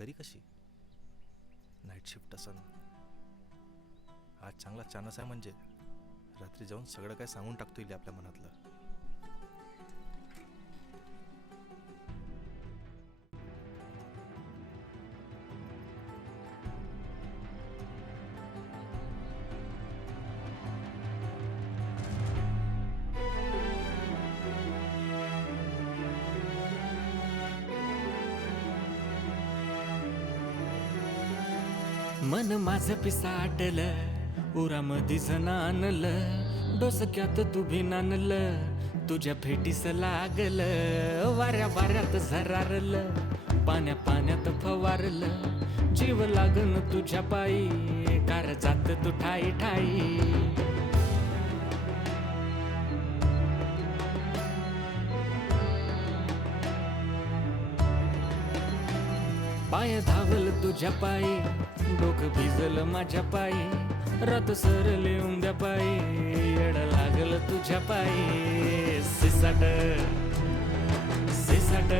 घरी कशी? Night shift असन. आज चांगला चानस आहे म्हणजे रात्री जाऊन सगळं काय सांगून टाकतो येईल आपल्या मनातलं. मन माझं पिसाटलं उरामधी जनानलं डोसक्यात तू भिनानलं तुझ्या भेटीस लागलं वाऱ्या वाऱ्यात झरारलं पाण्या पाण्यात फवारलं जीव लागन तुझ्या पायी कार जात तू ठाई ठाई. पाय धावल तुझ्या पायी डोकं भिजल माझ्या पायी रथ सरले उंद्या पायी येड लागल तुझ्या पायी. सिसाट सिसाट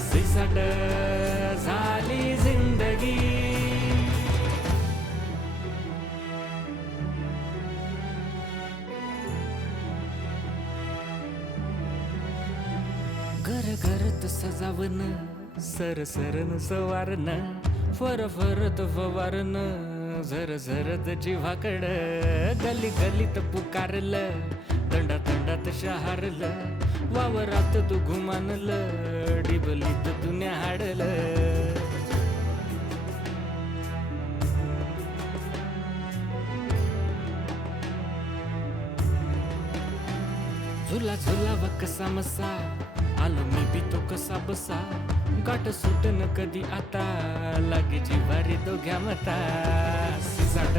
सिसाट झाली जिंदगी. घर घरत सजावन सर सरन सवारन फर फरत फवारन झर झरत जीवाकड गली गलीत पुकारलं तंडा तंडात शहारलं वावरात तू घुमानलं डिबलीत तू न्याहाडलं. झुला झुलावा कसा मसा आलो मी बी तो कसा बसा गाठ सुटन कधी आता लागे जिवारी दोघ्या मता. सिसाट